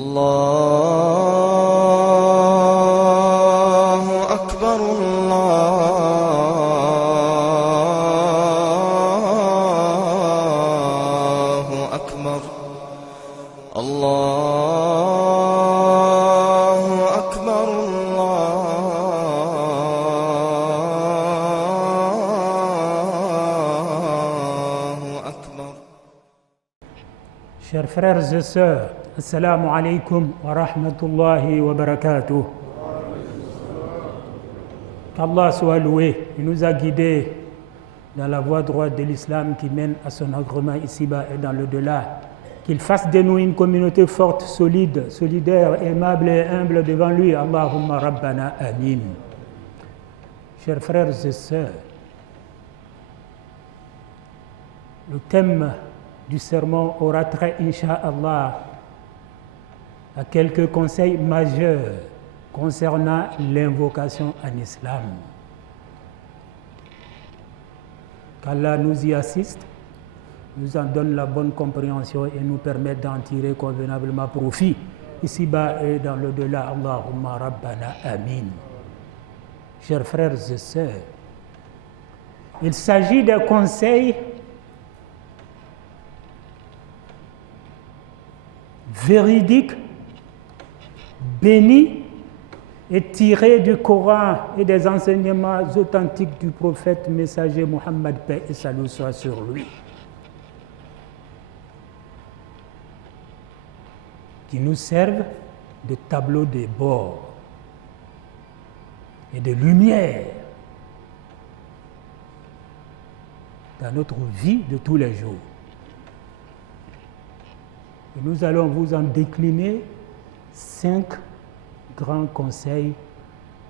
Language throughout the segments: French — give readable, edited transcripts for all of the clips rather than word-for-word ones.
الله أكبر الله أكبر الله أكبر الله أكبر. Chers frères et sœurs, Assalamu alaikum wa rahmatullahi wa barakatuh. Qu'Allah soit loué, il nous a guidés dans la voie droite de l'islam qui mène à son agrément ici-bas et dans l'au-delà. Qu'il fasse de nous une communauté forte, solide, solidaire, aimable et humble devant lui. Allahumma rabbana amin. Chers frères et sœurs, le thème du sermon aura trait, Inch'Allah, à quelques conseils majeurs concernant l'invocation en islam. Qu'Allah nous y assiste, nous en donne la bonne compréhension et nous permette d'en tirer convenablement profit, ici-bas et dans l'au-delà. Allahumma rabbana amin. Chers frères et sœurs, il s'agit d'un conseil véridique, béni et tiré du Coran et des enseignements authentiques du prophète messager Mohammed, paix et salut soit sur lui, qui nous servent de tableau de bord et de lumière dans notre vie de tous les jours. Et nous allons vous en décliner 5 grands conseils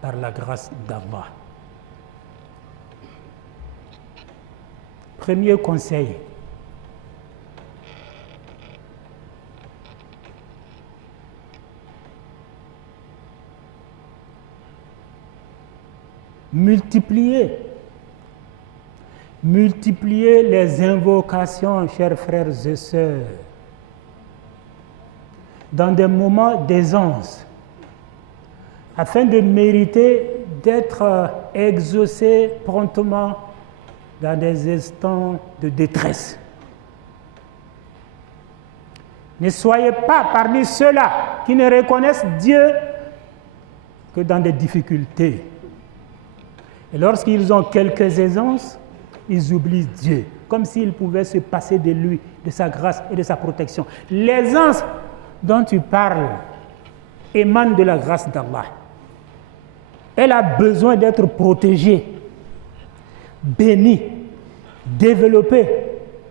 par la grâce d'Allah. Premier conseil. Multipliez les invocations, chers frères et sœurs, dans des moments d'aisance, afin de mériter d'être exaucé promptement dans des instants de détresse. Ne soyez pas parmi ceux-là qui ne reconnaissent Dieu que dans des difficultés. Et lorsqu'ils ont quelques aisances, ils oublient Dieu, comme s'ils pouvaient se passer de lui, de sa grâce et de sa protection. L'aisance dont tu parles émane de la grâce d'Allah. Elle a besoin d'être protégée, bénie, développée,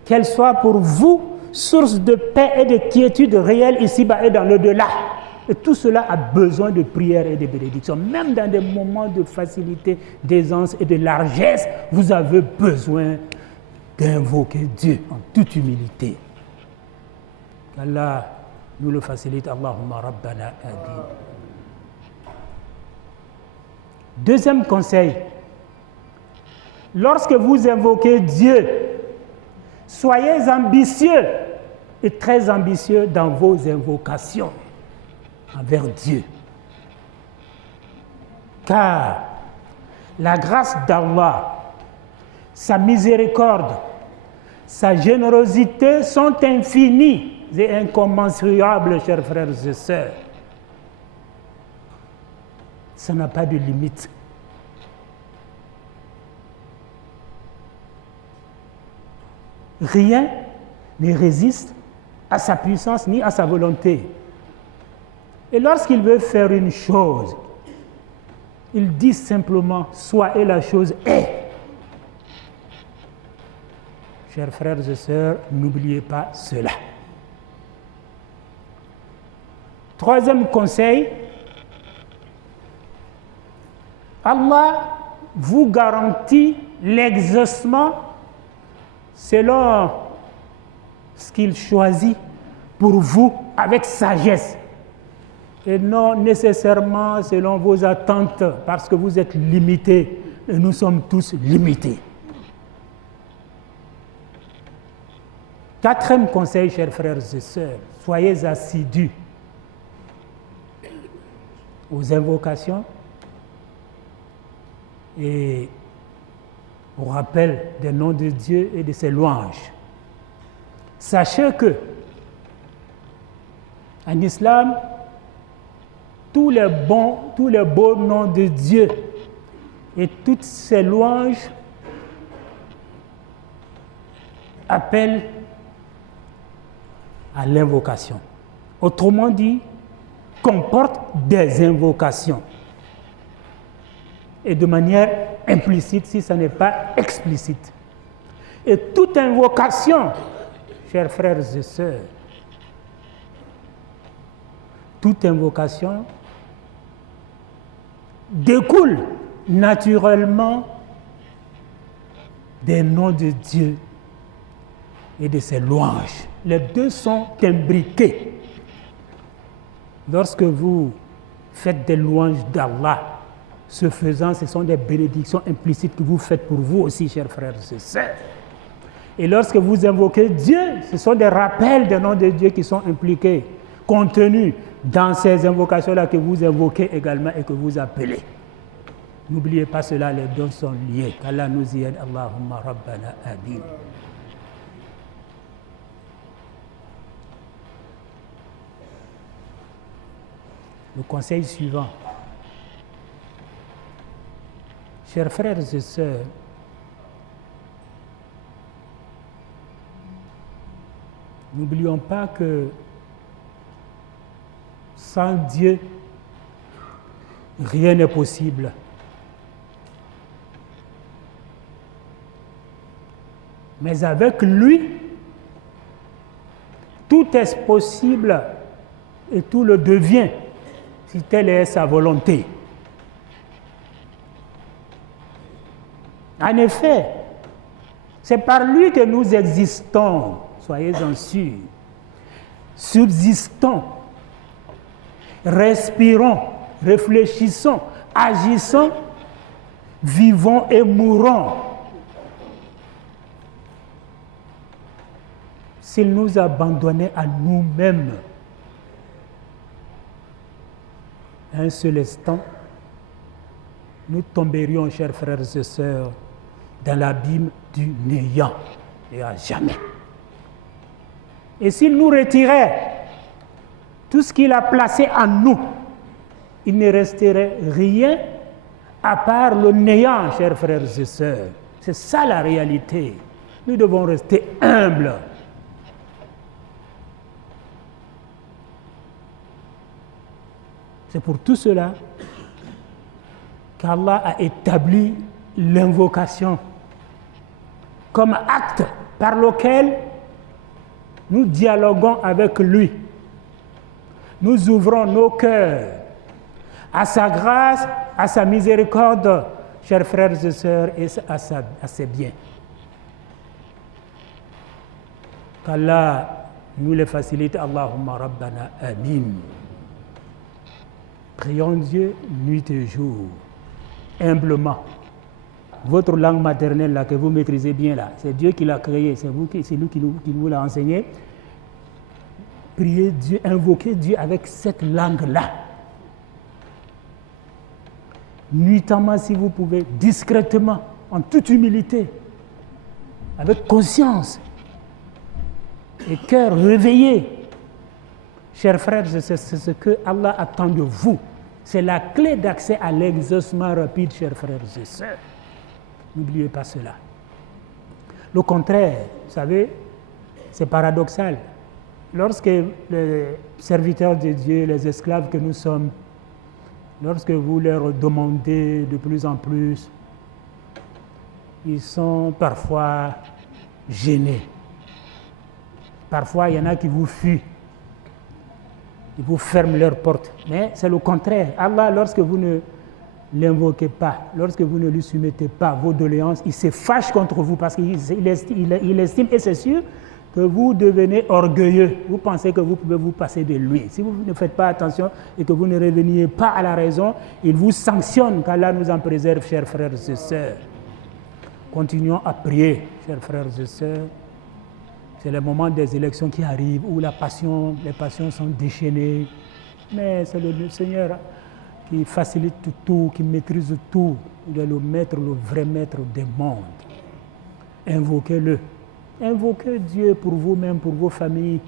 qu'elle soit pour vous source de paix et de quiétude réelle ici-bas et dans l'au-delà. Et tout cela a besoin de prière et de bénédiction. Même dans des moments de facilité, d'aisance et de largesse, vous avez besoin d'invoquer Dieu en toute humilité. Qu'Allah nous le facilite. Allahumma rabbana amin. Deuxième conseil. Lorsque vous invoquez Dieu, soyez ambitieux et très ambitieux dans vos invocations envers Dieu. Car la grâce d'Allah, sa miséricorde, sa générosité sont infinies et incommensurables, chers frères et sœurs. Ça n'a pas de limite. Rien ne résiste à sa puissance ni à sa volonté. Et lorsqu'il veut faire une chose, il dit simplement « soit » et la chose est. Chers frères et sœurs, n'oubliez pas cela. Troisième conseil, Allah vous garantit l'exaucement selon ce qu'il choisit pour vous avec sagesse et non nécessairement selon vos attentes parce que vous êtes limités et nous sommes tous limités. Quatrième conseil, chers frères et sœurs, soyez assidus aux invocations et au rappel des noms de Dieu et de ses louanges. Sachez que en islam, tous les beaux noms de Dieu et toutes ces louanges appellent à l'invocation. Autrement dit, comportent des invocations. Et de manière implicite si ce n'est pas explicite. Et toute invocation, chers frères et sœurs, toute invocation découle naturellement des noms de Dieu et de ses louanges. Les deux sont imbriqués. Lorsque vous faites des louanges d'Allah, ce faisant, ce sont des bénédictions implicites que vous faites pour vous aussi, chers frères et sœurs. Et lorsque vous invoquez Dieu, ce sont des rappels des noms de Dieu qui sont impliqués, contenus dans ces invocations-là que vous invoquez également et que vous appelez. N'oubliez pas cela, les deux sont liés. Qu'Allah nous y aide. Allahumma Rabbana Amin. Le conseil suivant. Chers frères et sœurs, n'oublions pas que sans Dieu, rien n'est possible. Mais avec lui, tout est possible et tout le devient, si telle est sa volonté. En effet, c'est par lui que nous existons, soyez-en sûrs, subsistons, respirons, réfléchissons, agissons, vivons et mourons. S'il nous abandonnait à nous-mêmes un seul instant, nous tomberions, chers frères et sœurs, dans l'abîme du néant et à jamais. Et s'il nous retirait tout ce qu'il a placé en nous, il ne resterait rien à part le néant, chers frères et sœurs. C'est ça la réalité. Nous devons rester humbles. C'est pour tout cela qu'Allah a établi l'invocation comme acte par lequel nous dialoguons avec lui. Nous ouvrons nos cœurs à sa grâce, à sa miséricorde, chers frères et sœurs, et à ses biens. Qu'Allah nous les facilite. Allahumma Rabbana Amin. Prions Dieu nuit et jour, humblement. Votre langue maternelle là, que vous maîtrisez bien là, c'est Dieu qui l'a créée, c'est lui qui nous l'a enseigné. Priez Dieu, invoquez Dieu avec cette langue-là. Nuitamment, si vous pouvez, discrètement, en toute humilité, avec conscience et cœur réveillé. Chers frères, c'est ce que Allah attend de vous. C'est la clé d'accès à l'exaucement rapide, chers frères et sœurs. N'oubliez pas cela. Le contraire, vous savez, c'est paradoxal. Lorsque les serviteurs de Dieu, les esclaves que nous sommes, lorsque vous leur demandez de plus en plus, ils sont parfois gênés. Parfois, il y en a qui vous fuient. Ils vous ferment leurs portes. Mais c'est le contraire. Allah, lorsque vous ne l'invoquez pas, lorsque vous ne lui soumettez pas vos doléances, il se fâche contre vous parce qu'il estime, et c'est sûr, que vous devenez orgueilleux. Vous pensez que vous pouvez vous passer de lui. Si vous ne faites pas attention et que vous ne reveniez pas à la raison, il vous sanctionne. Qu'Allah nous en préserve, chers frères et sœurs. Continuons à prier, chers frères et sœurs. C'est le moment des élections qui arrivent où les passions sont déchaînées. Mais c'est le Seigneur qui facilite tout, qui maîtrise tout. Il est le maître, le vrai maître des mondes. Invoquez-le. Invoquez Dieu pour vous-même, pour vos familles,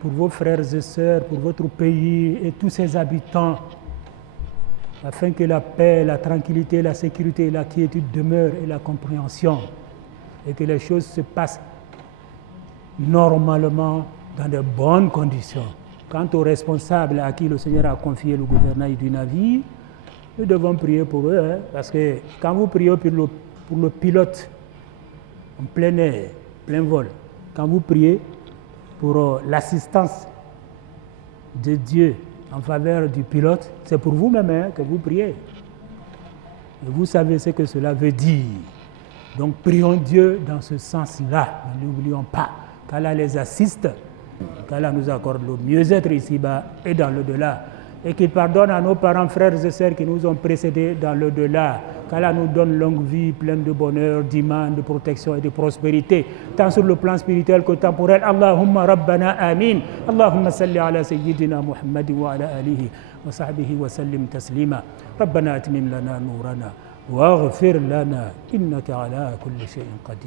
pour vos frères et sœurs, pour votre pays et tous ses habitants, afin que la paix, la tranquillité, la sécurité, la quiétude demeurent et la compréhension, et que les choses se passent normalement dans de bonnes conditions. Quant aux responsables à qui le Seigneur a confié le gouvernail du navire, nous devons prier pour eux, parce que quand vous priez pour le pilote en plein air, plein vol, quand vous priez pour l'assistance de Dieu en faveur du pilote, c'est pour vous-même que vous priez. Et vous savez ce que cela veut dire. Donc prions Dieu dans ce sens-là. N'oublions pas qu'Allah les assiste, qu'Allah nous accorde le mieux-être ici-bas et dans l'au-delà. Et qu'il pardonne à nos parents, frères et sœurs qui nous ont précédés dans l'au-delà. Qu'Allah nous donne longue vie, pleine de bonheur, d'iman, de protection et de prospérité, tant sur le plan spirituel que temporel. Allahumma Rabbana Amin. Allahumma salli ala Sayyidina Muhammad wa ala alihi wa sahbihi wa sallim taslima. Rabbana atmim lana nourana wa aghfir lana innaka ala kulli shay'in qadir.